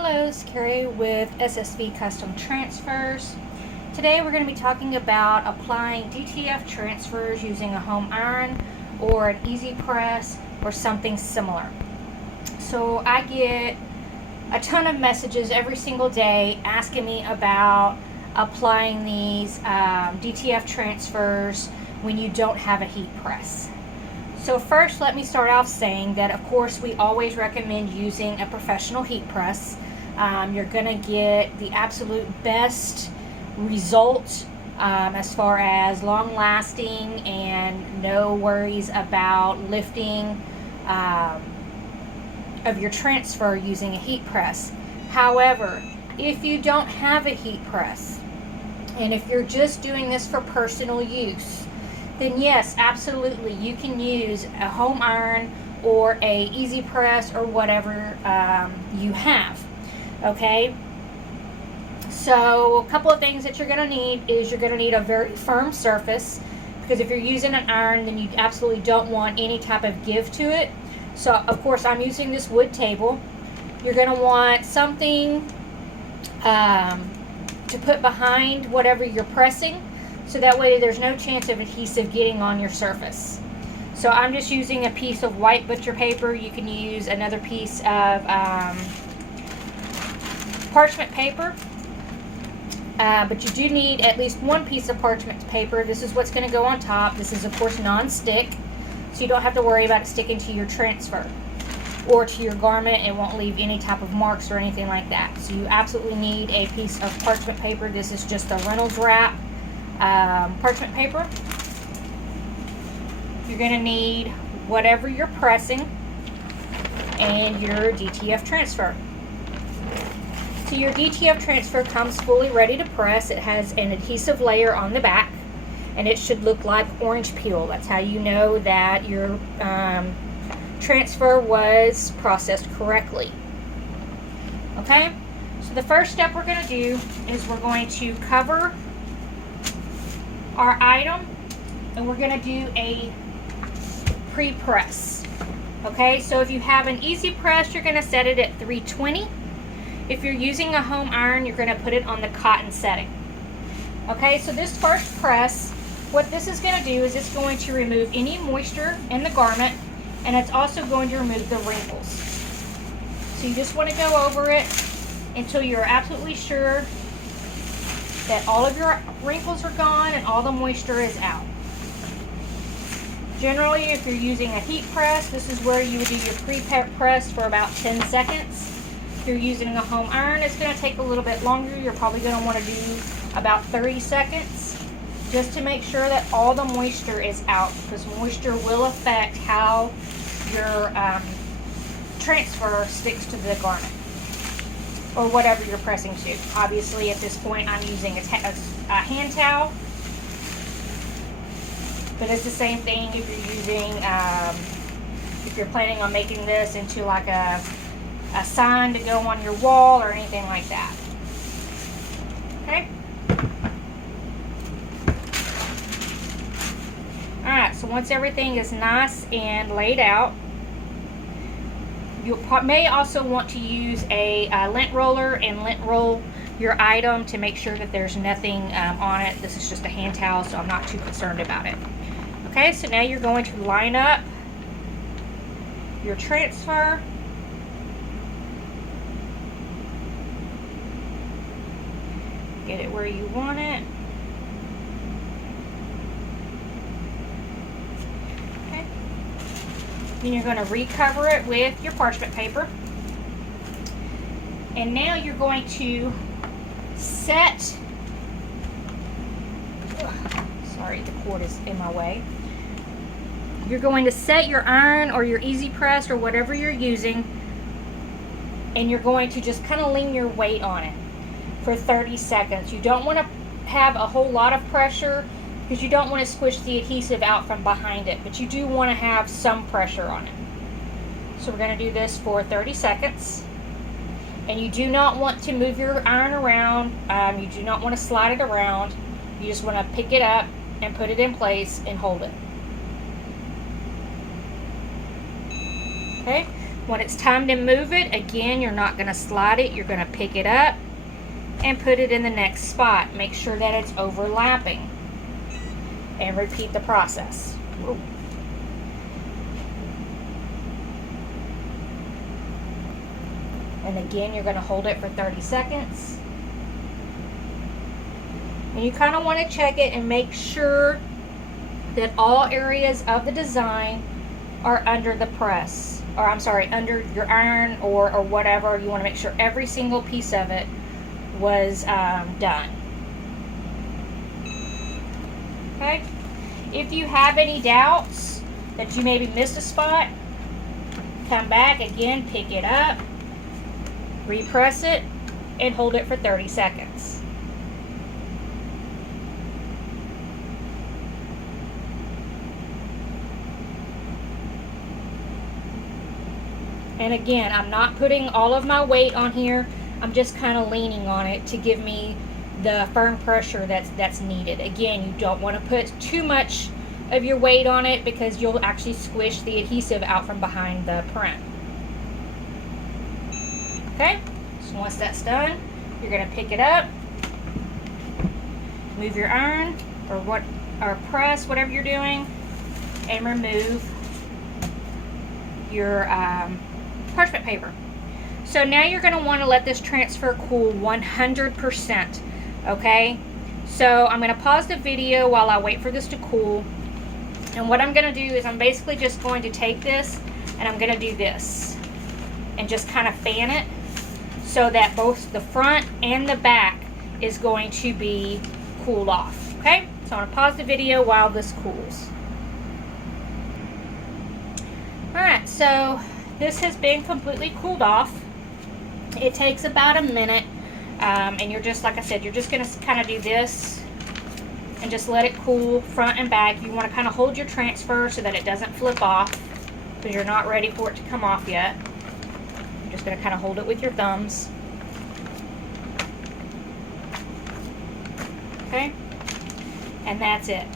Hello, it's Carrie with SSV Custom Transfers. Today we're going to be talking about applying DTF transfers using a home iron or an easy press or something similar. So I get a ton of messages every single day asking me about applying these DTF transfers when you don't have a heat press. So first, let me start off saying that of course we always recommend using a professional heat press. You're going to get the absolute best result as far as long lasting and no worries about lifting of your transfer using a heat press. However, if you don't have a heat press and if you're just doing this for personal use, then yes, absolutely, you can use a home iron or a easy press or whatever you have. Okay, so a couple of things that you're going to need is you're going to need a very firm surface, because if you're using an iron, then you absolutely don't want any type of give to it. So of course I'm using this wood table. You're going to want something to put behind whatever you're pressing, so that way there's no chance of adhesive getting on your surface. So I'm just using a piece of white butcher paper. You can use another piece of parchment paper, but you do need at least one piece of parchment paper. This is what's going to go on top. This is of course non-stick, so you don't have to worry about it sticking to your transfer or to your garment. It won't leave any type of marks or anything like that. So you absolutely need a piece of parchment paper. This is just a Reynolds wrap parchment paper. You're going to need whatever you're pressing and your DTF transfer. So your DTF transfer comes fully ready to press. It has an adhesive layer on the back, and it should look like orange peel. That's how you know that your transfer was processed correctly. Okay, so the first step we're going to do is we're going to cover our item, and we're going to do a pre-press. Okay, so if you have an easy press, you're going to set it at 320. If you're using a home iron, you're going to put it on the cotton setting. Okay, so this first press, what this is going to do is it's going to remove any moisture in the garment, and it's also going to remove the wrinkles. So you just want to go over it until you're absolutely sure that all of your wrinkles are gone and all the moisture is out. Generally, if you're using a heat press, this is where you would do your pre-press for about 10 seconds. If you're using a home iron, it's going to take a little bit longer. You're probably going to want to do about 30 seconds just to make sure that all the moisture is out, because moisture will affect how your transfer sticks to the garment or whatever you're pressing to. Obviously, at this point, I'm using a hand towel, but it's the same thing if you're using, if you're planning on making this into like a sign to go on your wall or anything like that. Okay? Alright, so once everything is nice and laid out, you may also want to use a lint roller and lint roll your item to make sure that there's nothing on it. This is just a hand towel, so I'm not too concerned about it. Okay, so now you're going to line up your transfer. Get it where you want it. Okay. Then you're going to recover it with your parchment paper. And now you're going to set, sorry, the cord is in my way. You're going to set your iron or your easy press or whatever you're using, and you're going to just kind of lean your weight on it for 30 seconds. You don't want to have a whole lot of pressure because you don't want to squish the adhesive out from behind it, but you do want to have some pressure on it. So we're going to do this for 30 seconds. And you do not want to move your iron around. You do not want to slide it around. You just want to pick it up and put it in place and hold it. Okay, When it's time to move it, again, you're not going to slide it. You're going to pick it up and put it in the next spot. Make sure that it's overlapping. And repeat the process. Whoa. And again, you're going to hold it for 30 seconds. And you kind of want to check it and make sure that all areas of the design are under the press. Or I'm sorry, under your iron or whatever. You want to make sure every single piece of it was done. Okay? If you have any doubts that you maybe missed a spot, come back again, pick it up, repress it, and hold it for 30 seconds. And again, I'm not putting all of my weight on here. I'm just kind of leaning on it to give me the firm pressure that's needed. Again, you don't want to put too much of your weight on it because you'll actually squish the adhesive out from behind the print. Okay, so once that's done, you're going to pick it up, move your iron or press, whatever you're doing, and remove your parchment paper. So now you're going to want to let this transfer cool 100%. Okay, so I'm going to pause the video while I wait for this to cool. And what I'm going to do is I'm basically just going to take this and I'm going to do this and just kind of fan it so that both the front and the back is going to be cooled off. Okay, so I'm going to pause the video while this cools. Alright, so this has been completely cooled off. It takes about a minute. And you're just, like I said, you're just going to kind of do this and just let it cool front and back. You want to kind of hold your transfer so that it doesn't flip off because you're not ready for it to come off yet. You're just going to kind of hold it with your thumbs. Okay? And that's it.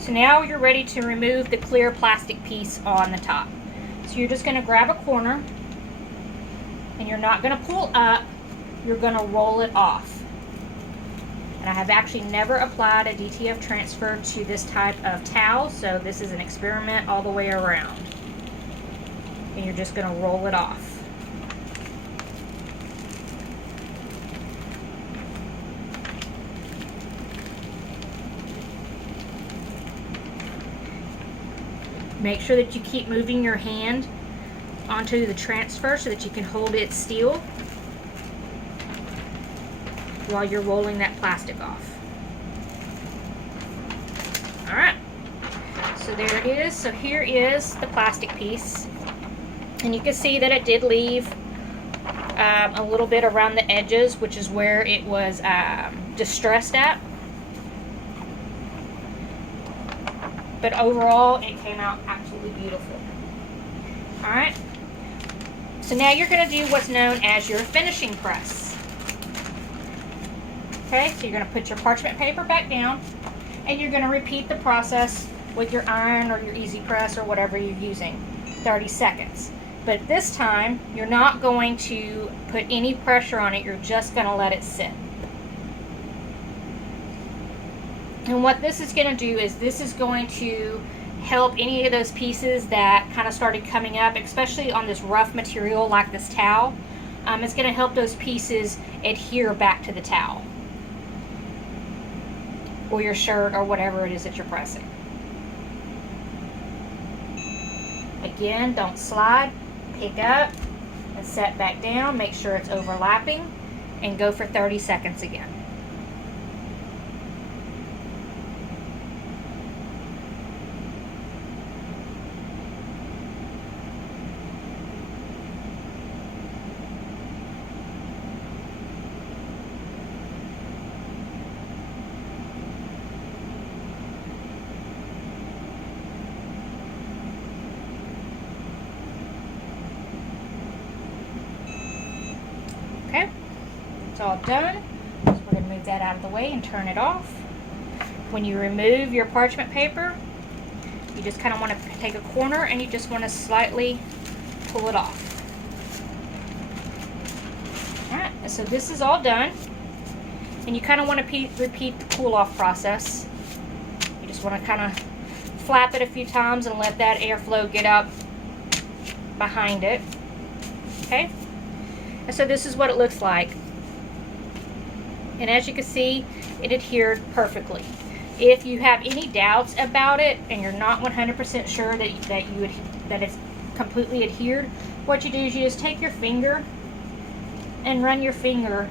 So now you're ready to remove the clear plastic piece on the top. So you're just going to grab a corner and you're not going to pull up. You're going to roll it off. And I have actually never applied a DTF transfer to this type of towel, so this is an experiment all the way around. And you're just going to roll it off. Make sure that you keep moving your hand onto the transfer so that you can hold it still while you're rolling that plastic off. Alright, so there it is. So here is the plastic piece. And you can see that it did leave a little bit around the edges, which is where it was distressed at. But overall, it came out absolutely beautiful. Alright, so now you're going to do what's known as your finishing press. Okay, so you're going to put your parchment paper back down and you're going to repeat the process with your iron or your easy press or whatever you're using. 30 seconds. But this time, you're not going to put any pressure on it. You're just going to let it sit. And what this is going to do is this is going to help any of those pieces that kind of started coming up, especially on this rough material like this towel. It's going to help those pieces adhere back to the towel or your shirt or whatever it is that you're pressing. Again, don't slide, pick up and set back down, make sure it's overlapping, and go for 30 seconds again. Okay, it's all done. So we're going to move that out of the way and turn it off. When you remove your parchment paper, you just kind of want to take a corner and you just want to slightly pull it off. Alright, so this is all done. And you kind of want to repeat the cool off process. You just want to kind of flap it a few times and let that airflow get up behind it. Okay? And so this is what it looks like. And as you can see, it adhered perfectly. If you have any doubts about it and you're not 100% sure that it's completely adhered, what you do is you just take your finger and run your finger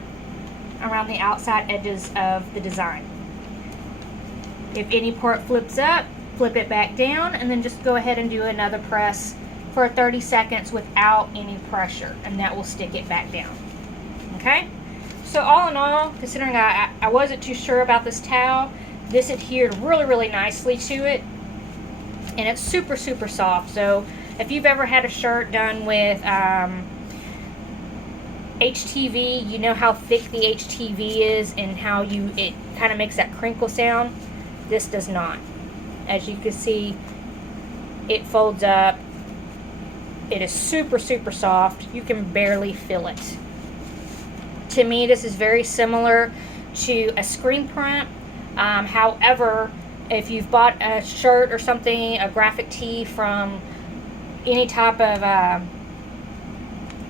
around the outside edges of the design. If any part flips up, flip it back down, and then just go ahead and do another press for 30 seconds without any pressure, and that will stick it back down. Okay? So all in all, considering I wasn't too sure about this towel, this adhered really, really nicely to it, and it's super, super soft. So if you've ever had a shirt done with HTV, you know how thick the HTV is and how it kind of makes that crinkle sound. This does not. As you can see, it folds up. It is super, super soft. You can barely feel it. To me, this is very similar to a screen print. However, if you've bought a shirt or something, a graphic tee from any type of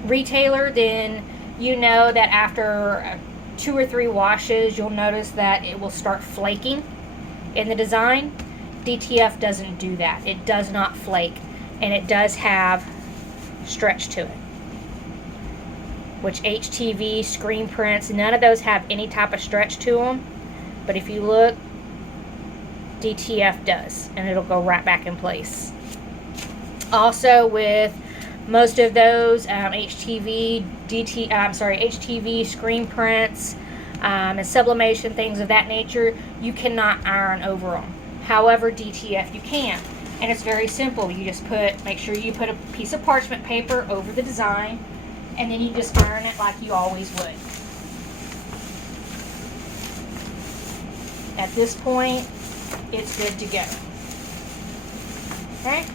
retailer, then you know that after 2 or 3 washes, you'll notice that it will start flaking in the design. DTF doesn't do that. It does not flake, and it does have stretch to it. Which HTV, screen prints, none of those have any type of stretch to them. But if you look, DTF does, and it'll go right back in place. Also, with most of those HTV screen prints and sublimation, things of that nature, you cannot iron over them. However, DTF you can, and it's very simple. You just make sure you put a piece of parchment paper over the design, and then you just iron it like you always would. At this point, it's good to go. Okay?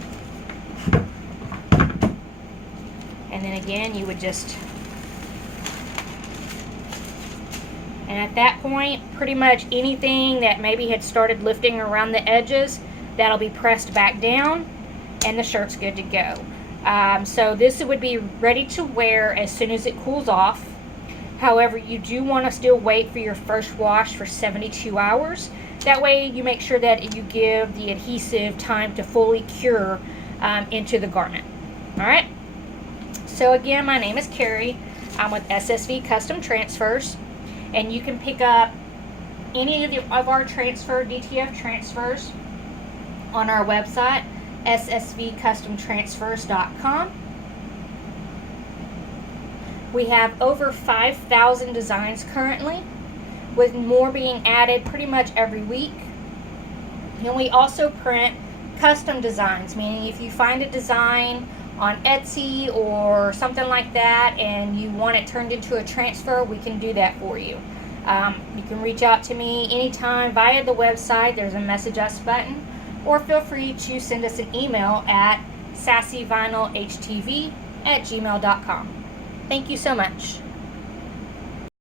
And then again, you would just, and at that point, pretty much anything that maybe had started lifting around the edges, that'll be pressed back down, and the shirt's good to go. So this would be ready to wear as soon as it cools off. However, you do want to still wait for your first wash for 72 hours. That way you make sure that you give the adhesive time to fully cure into the garment. Alright? So again, my name is Carrie. I'm with SSV Custom Transfers, and you can pick up any of our DTF transfers on our website, ssvcustomtransfers.com. We have over 5,000 designs currently, with more being added pretty much every week. And we also print custom designs, meaning if you find a design on Etsy or something like that and you want it turned into a transfer, we can do that for you. You can reach out to me anytime via the website. There's a message us button, or feel free to send us an email at sassyvinylhtv@gmail.com. Thank you so much.